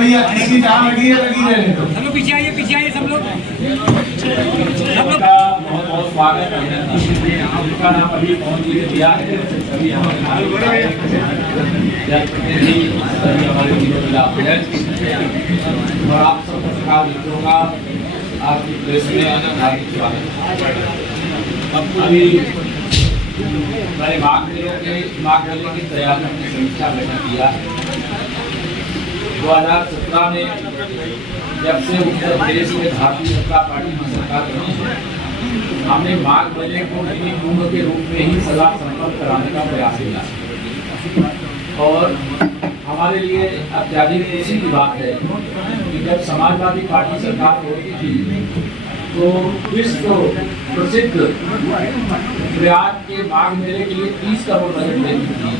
भैया इसकी जहाँ लगी रहने दो। सब लोग पीछे आइए सब लोग। बहुत बहुत स्वागत है। उनका नाम अभी पहुंच दिया है। सभी हमारे और आप सब पत्रकार मित्रों का आपकी प्रेस में हार्दिक स्वागत। अभी मैंने माघ मेले की तैयारियों की समीक्षा बैठक किया। 2017 में जब से उत्तर प्रदेश में भारतीय जनता पार्टी की सरकार बनी है, हमने माघ मेले को मिनी कुंभ के रूप में ही सदा संपन्न कराने का प्रयास किया। और हमारे लिए अत्याधिक खुशी की बात है कि जब समाजवादी पार्टी सरकार होती थी तो विश्व प्रसिद्ध प्रयाग के माघ मेले के लिए 30 करोड़ बजट देती थी।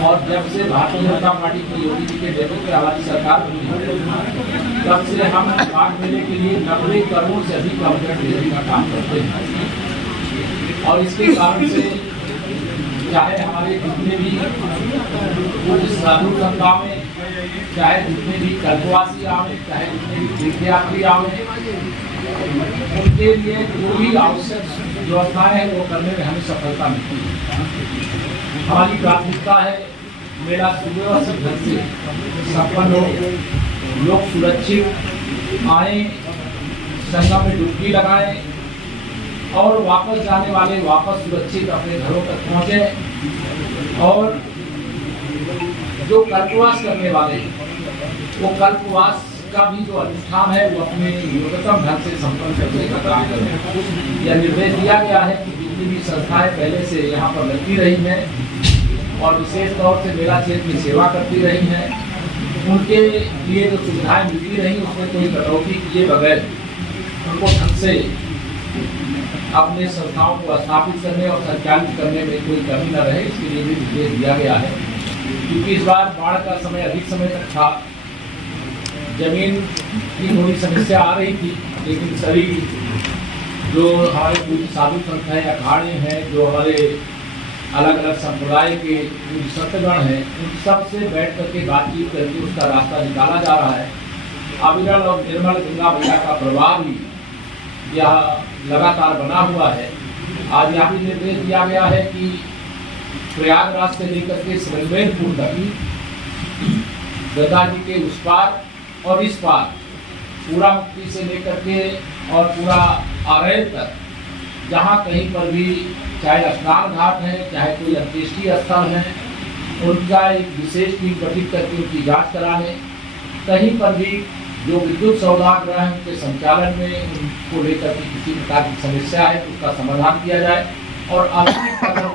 और जब से भारतीय जनता पार्टी की योगी जी के नेतृत्व में हमारी सरकार बनी है, तब से हम माघ मेले के लिए 90 करोड़ से अधिक का बजट देने का काम करते हैं। और इसके कारण से चाहे हमारे जितने भी साधु संत में, चाहे जितने भी कल्पवासी आवे, चाहे जितने भी तीर्थयात्री आवे, उनके लिए जो भी आवश्यक व्यवस्थाएं हैं वो करने में हमें सफलता मिलती है। हमारी प्राथमिकता है मेरा सुव्यवस्थित ढंग से संपन्न हो, लोग सुरक्षित आए, संगम में डुबकी लगाएं और वापस जाने वाले वापस सुरक्षित अपने घरों तक पहुंचे। और जो कल्पवास करने वाले वो कल्पवास का भी जो अनुष्ठान है वो अपने न्यूनतम ढंग से संपन्न करने का काम करें। यह निर्देश दिया गया है कि जितनी भी संस्थाएं पहले से यहाँ पर लगती रही हैं और विशेष तौर से मेला क्षेत्र में सेवा करती रही हैं, उनके लिए जो सुविधाएं मिलती रही उसमें कोई कटौती किए बगैर उनको ढंग से अपने संस्थाओं को स्थापित करने और संचालित करने में कोई कमी न रहे, इसके लिए भी निर्देश दिया गया है। क्योंकि इस बार बाढ़ का समय अधिक समय तक था, जमीन की थोड़ी समस्या आ रही थी, लेकिन सभी जो हमारे पूरी साधु संत हैं, अखाड़े हैं, जो हमारे अलग अलग संप्रदाय के संतगण हैं, उन सब से बैठ करके बातचीत करके उसका रास्ता निकाला जा रहा है। अविरल और निर्मल गंगा मैया का प्रवाह भी यह लगातार बना हुआ है। आज यहाँ भी निर्देश दिया गया है कि प्रयागराज से लेकर के श्रृंगेरपुर तक गंगा जी के उस पार और इस पार पूरा मुक्ति से लेकर के और पूरा आरैल तक, जहाँ कहीं पर भी चाहे स्नान घाट है, चाहे कोई अंत्येष्टि स्थल है, उनका एक विशेष टीम गठित करके उनकी जांच कराने, कहीं पर भी जो विद्युत सौदागर हैं उनके संचालन में उनको लेकर के किसी प्रकार की समस्या है तो उसका समाधान किया जाए। और अगर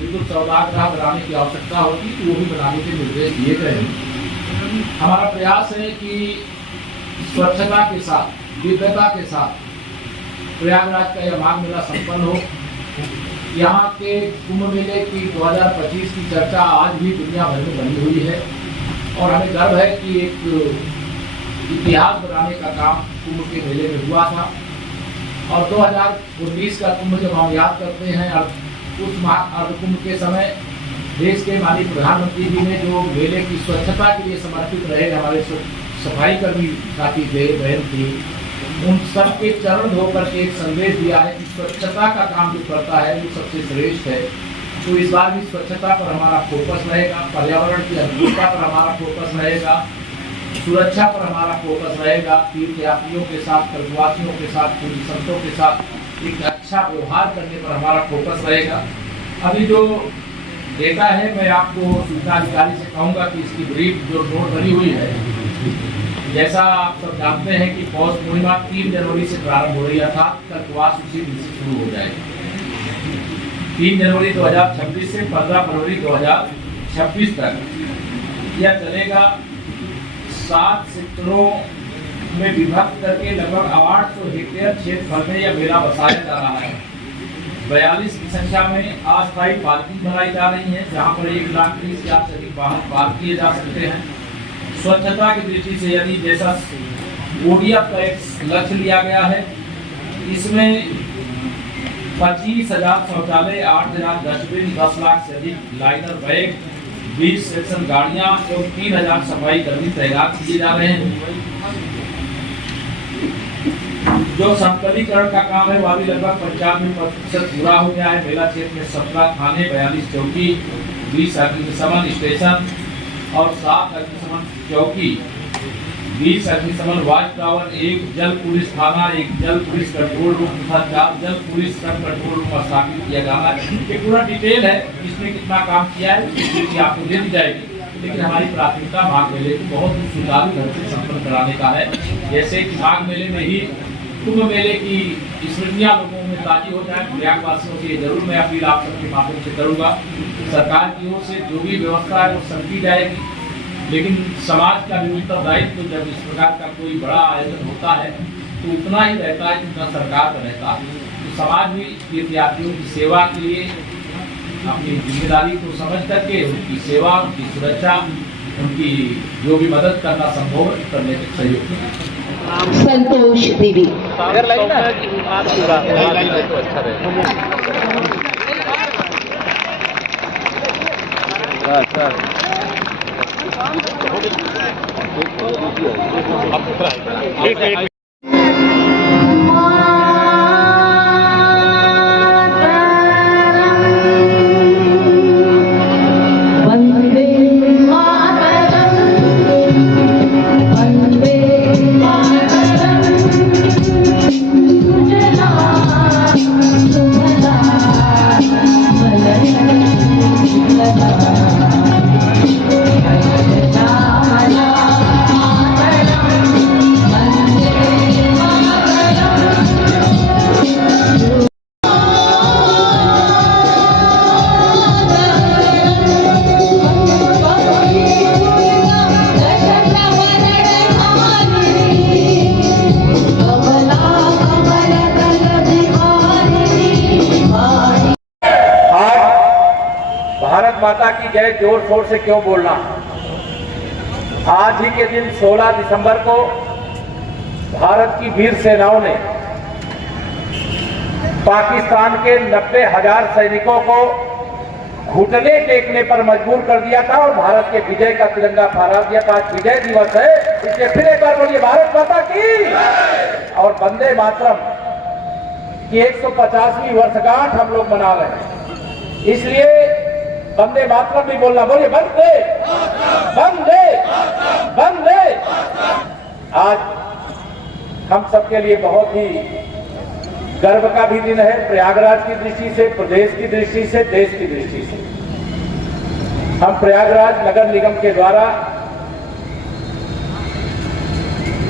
विद्युत सौदागर बनाने की आवश्यकता होती तो वो भी बनाने के निर्देश दिए गए हैं। हमारा प्रयास है कि स्वच्छता के साथ, दिव्यता के साथ प्रयागराज का यह माघ मेला संपन्न हो। यहाँ के कुंभ मेले की 2025 की चर्चा आज भी दुनिया भर में बनी हुई है और हमें गर्व है कि एक इतिहास बनाने का काम कुंभ के मेले में हुआ था। और 2019 का कुंभ जब हम याद करते हैं, उस कुंभ के समय देश के माननीय प्रधानमंत्री जी ने जो मेले की स्वच्छता के लिए समर्पित रहे हमारे सफाई कर्मी साथी थे, बहन थी, उन सबके चरण धोकर के एक संदेश दिया है कि स्वच्छता का काम जो करता है वो सबसे श्रेष्ठ है। तो इस बार भी स्वच्छता पर हमारा फोकस रहेगा, पर्यावरण की अनुकूलता पर हमारा फोकस रहेगा, सुरक्षा पर हमारा फोकस रहेगा, तीर्थयात्रियों के साथ, कल्पवासियों के साथ, पूर्व संतों के साथ एक अच्छा व्यवहार करने पर हमारा फोकस रहेगा। अभी जो डेटा है मैं आपको सूचना अधिकारी से कहूँगा कि इसकी ब्रीफ जो नोट बनी हुई है, जैसा आप सब जानते हैं कि पौष पूर्णिमा 3 जनवरी से प्रारंभ हो रही है, अर्थात कल्पवास उसी दिन से शुरू हो जाएगी। 3 जनवरी 2026 से 15 फरवरी 2026 तक यह चलेगा। 7 सेक्टरों में विभक्त करके लगभग 800 हेक्टेयर क्षेत्रफल में यह मेला बसाया जा रहा है। 42 की संख्या में अस्थायी पार्किंग बनाई जा रही है, जहाँ पर 1,30,000 से अधिक वाहन पार्क किए जा सकते हैं। स्वच्छता की दृष्टि से यदि जैसा ODF का एक लक्ष्य लिया गया है, इसमें 25,000 शौचालय, 8,000 डस्टबिन, 10 लाख से अधिक लाइनर बैग, 20 सेक्शन गाड़ियां और 3000 सफाई कर्मी तैनात किए जा रहे हैं। जो संकलीकरण का काम है वह भी लगभग 95% पूरा हो गया है। मेला क्षेत्र में 17 थाने, 42 चौकी, 20 अग्निशमन स्टेशन और 7 अग्निशमन चौकी, 20 अग्निशमन वॉच टावर, 1 जल पुलिस थाना, 1 जल पुलिस कंट्रोल रूम तथा 4 जल पुलिस सब कंट्रोल रूम स्थापित किया जा रहा है। ये पूरा डिटेल है, इसमें कितना काम किया है इसकी आपको दे दी जाएगी। लेकिन हमारी प्राथमिकता माघ मेले को बहुत सुचारू ढंग से संपन्न कराने का है। जैसे कि माघ मेले में ही कुंभ मेले की स्मृतियां लोगों में ताजी हो जाए, प्रयागवासियों से जरूर मैं अपील आप सबके माध्यम से करूंगा। सरकार की ओर से जो भी व्यवस्था है वो समझी जाएगी, लेकिन समाज का भी उत्तरदायित्व जब इस प्रकार का कोई बड़ा आयोजन होता है तो उतना ही रहता है जितना सरकार का रहता है। तो समाज भी तीर्थयात्रियों की सेवा के लिए अपनी जिम्मेदारी को समझ करके उनकी सेवा, उनकी सुरक्षा, उनकी जो भी मदद करना संभव है करने के सहयोग। संतोष देवी अगर लगे ना तो अच्छा रहेगा। माता की जय जोर शोर से क्यों बोलना। आज ही के दिन 16 दिसंबर को भारत की वीर सेनाओं ने पाकिस्तान के 90,000 सैनिकों को घुटने टेकने पर मजबूर कर दिया था और भारत के विजय का तिरंगा फहरा दिया था। आज विजय दिवस है, इसलिए फिर एक बार बोलिए भारत माता की। और वंदे मातरम की 150वीं वर्षगांठ हम लोग मना रहे हैं, इसलिए वंदे मातरम भी बोलना। बोलिए वंदे वंदे वंदे। आज हम सबके लिए बहुत ही गर्व का भी दिन है, प्रयागराज की दृष्टि से, प्रदेश की दृष्टि से, देश की दृष्टि से। हम प्रयागराज नगर निगम के द्वारा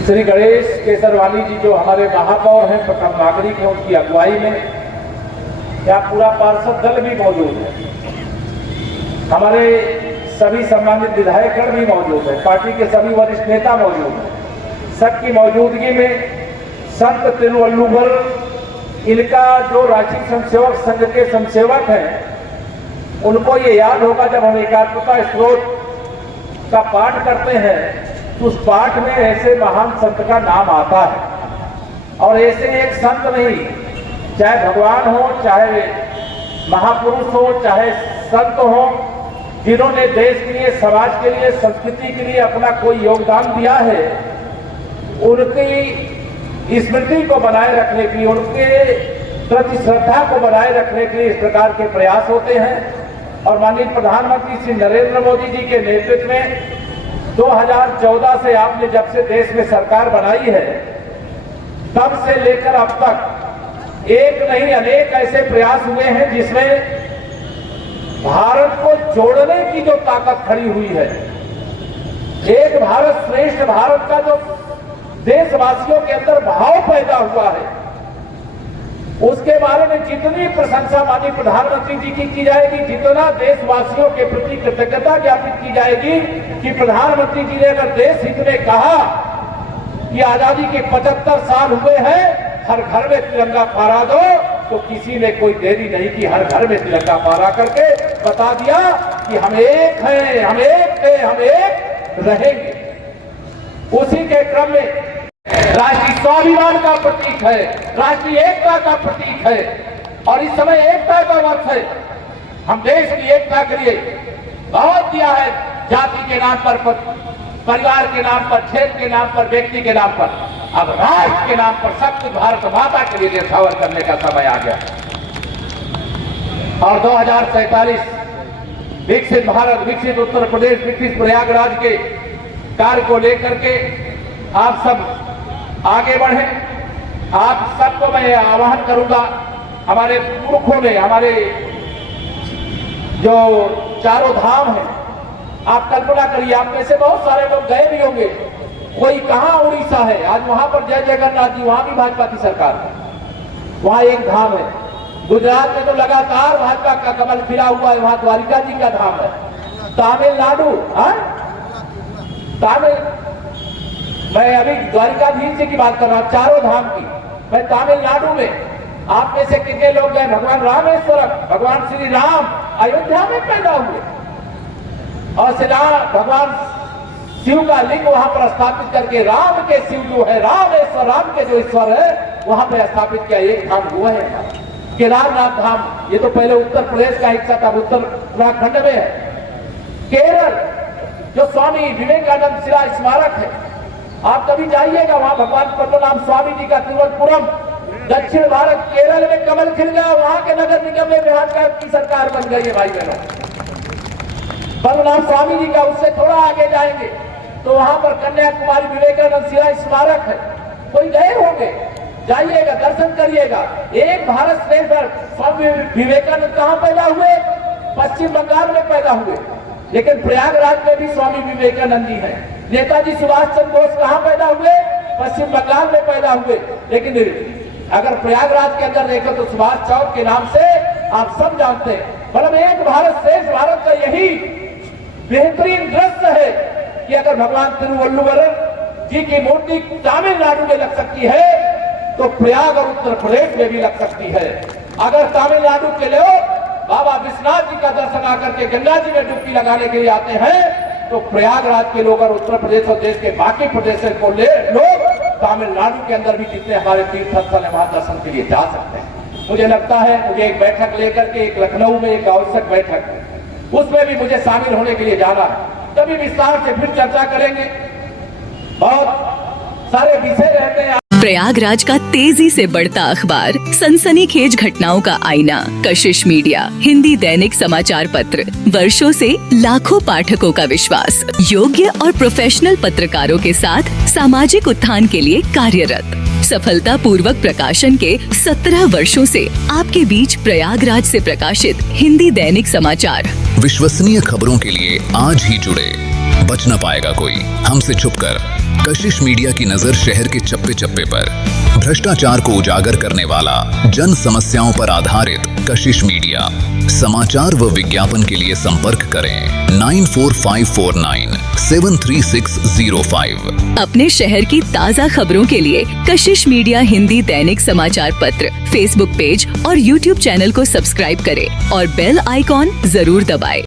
श्री गणेश केसरवानी जी जो हमारे महापौर हैं, प्रथम नागरिक हैं, उनकी अगुवाई में यहाँ पूरा पार्षद दल भी मौजूद है, हमारे सभी सम्मानित विधायकगण भी मौजूद है, पार्टी के सभी वरिष्ठ नेता मौजूद हैं। सबकी मौजूदगी में संत तिरुवल्लुवर, इनका जो रांची स्वयंसेवक संघ के स्वयंसेवक हैं, उनको ये याद होगा जब हम एकात्मता स्त्रोत का पाठ करते हैं तो उस पाठ में ऐसे महान संत का नाम आता है। और ऐसे एक संत नहीं, चाहे भगवान हो, चाहे महापुरुष हो, चाहे संत हो, जिन्होंने देश के लिए, समाज के लिए, संस्कृति के लिए अपना कोई योगदान दिया है, उनकी स्मृति को बनाए रखने के लिए, उनके प्रति श्रद्धा को बनाए रखने के लिए इस प्रकार के प्रयास होते हैं। और माननीय प्रधानमंत्री श्री नरेंद्र मोदी जी के नेतृत्व में 2014 से आपने जब से देश में सरकार बनाई है, तब से लेकर अब तक एक नहीं अनेक ऐसे प्रयास हुए हैं जिसमें भारत को जोड़ने की जो ताकत खड़ी हुई है, एक भारत श्रेष्ठ भारत का जो देशवासियों के अंदर भाव पैदा हुआ है, उसके बारे में जितनी प्रशंसा माननीय प्रधानमंत्री जी की जाएगी, जितना देशवासियों के प्रति कृतज्ञता ज्ञापित की जाएगी कि प्रधानमंत्री जी ने अगर देश हित में कहा कि आजादी के 75 साल हुए हैं, हर घर में तिरंगा फहरा दो, तो किसी ने कोई देरी नहीं की, हर घर में तिरंगा फहरा करके बता दिया कि हम एक हैं, हम एक थे, हम एक रहेंगे। उसी के क्रम में राष्ट्रीय स्वाभिमान का प्रतीक है, राष्ट्रीय एकता का प्रतीक है, और इस समय एकता का वर्ष है। हम देश की एकता के लिए बहुत दिया है, जाति के नाम पर, परिवार के नाम पर, क्षेत्र के नाम पर, व्यक्ति के नाम पर। अब राष्ट्र के नाम पर सब कुछ भारत माता के लिए न्यौछावर करने का समय आ गया। और 2047 विकसित भारत, विकसित उत्तर प्रदेश, विकसित प्रयागराज के कार्य को लेकर के आप सब आगे बढ़े। आप सबको मैं आह्वान करूंगा, हमारे पुरखों ने, हमारे जो चारों धाम हैं, आप कल्पना करिए, आप में से बहुत सारे लोग गए भी होंगे। कोई कहां उड़ीसा है, आज वहां पर जय जगन्नाथ जी, वहां भी भाजपा की सरकार है, वहां एक धाम है। गुजरात में तो लगातार भाजपा का कमल खिला हुआ है, वहां द्वारिका जी का धाम है। तमिलनाडु, मैं अभी द्वारिकाधीश जी की बात कर रहा हूं, चारों धाम की। मैं तमिलनाडु में, आप में से कितने लोग गए भगवान रामेश्वरम, भगवान श्री राम अयोध्या में पैदा हुए और भगवान शिव का लिंग वहां पर स्थापित करके राम के शिव जो है, रामेश्वर, राम के जो ईश्वर है, वहां पर स्थापित किया। एक धाम हुआ है केदारनाथ धाम, ये तो पहले उत्तर प्रदेश का हिस्सा था, उत्तराखंड में है। केरल जो स्वामी विवेकानंद शिला स्मारक है, आप कभी जाइएगा, वहां भगवान पद्मनाभ स्वामी जी का तिरुवनंतपुरम, दक्षिण भारत केरल में कमल खिल गया, वहां के नगर निगम में भाजपा की सरकार बन गई है। भाई बहनों, पद्मनाभ स्वामी जी का, उससे थोड़ा आगे जाएंगे तो वहां पर कन्याकुमारी विवेकानंद शिला स्मारक है। कोई गए होंगे, जाइएगा, दर्शन करिएगा। एक भारत श्रेष्ठ भारत, स्वामी विवेकानंद कहां पैदा हुए? पश्चिम बंगाल में पैदा हुए, लेकिन प्रयागराज में भी स्वामी विवेकानंद जी हैं। नेताजी सुभाष चंद्र बोस कहां पैदा हुए? पश्चिम बंगाल में पैदा हुए, लेकिन अगर प्रयागराज के अंदर देखो तो सुभाष चौक के नाम से आप सब जानते हैं। मतलब एक भारत श्रेष्ठ भारत का यही बेहतरीन दृश्य है कि अगर भगवान तिरुवल्लुवर जी की मूर्ति तमिलनाडु में लग सकती है तो प्रयाग और उत्तर प्रदेश में भी लग सकती है। अगर तमिलनाडु के लोग बाबा विश्वनाथ जी का दर्शन आकर के गंगा जी में डुबकी लगाने के लिए आते हैं तो प्रयागराज के लोग और उत्तर प्रदेश और देश के बाकी प्रदेशों को लोग तमिलनाडु के अंदर भी जितने हमारे तीर्थ स्थल है वहां दर्शन के लिए जा सकते हैं। मुझे लगता है, मुझे एक बैठक लेकर के, एक लखनऊ में एक आवश्यक बैठक है, उसमें भी मुझे शामिल होने के लिए जाना है। कभी विस्तार से फिर चर्चा करेंगे, बहुत सारे विषय रहते हैं। प्रयागराज का तेजी से बढ़ता अखबार, सनसनीखेज घटनाओं का आईना, कशिश मीडिया, हिंदी दैनिक समाचार पत्र, वर्षों से लाखों पाठकों का विश्वास, योग्य और प्रोफेशनल पत्रकारों के साथ सामाजिक उत्थान के लिए कार्यरत, सफलता पूर्वक प्रकाशन के 17 वर्षों से आपके बीच प्रयागराज से प्रकाशित हिंदी दैनिक समाचार। विश्वसनीय खबरों के लिए आज ही जुड़े, बच न पाएगा कोई हमसे छुपकर। कशिश मीडिया की नजर शहर के चप्पे चप्पे पर, भ्रष्टाचार को उजागर करने वाला, जन समस्याओं पर आधारित कशिश मीडिया। समाचार व विज्ञापन के लिए संपर्क करें 94549 73605। अपने शहर की ताज़ा खबरों के लिए कशिश मीडिया हिंदी दैनिक समाचार पत्र फेसबुक पेज और यूट्यूब चैनल को सब्सक्राइब करें और बेल आइकॉन जरूर दबाएं।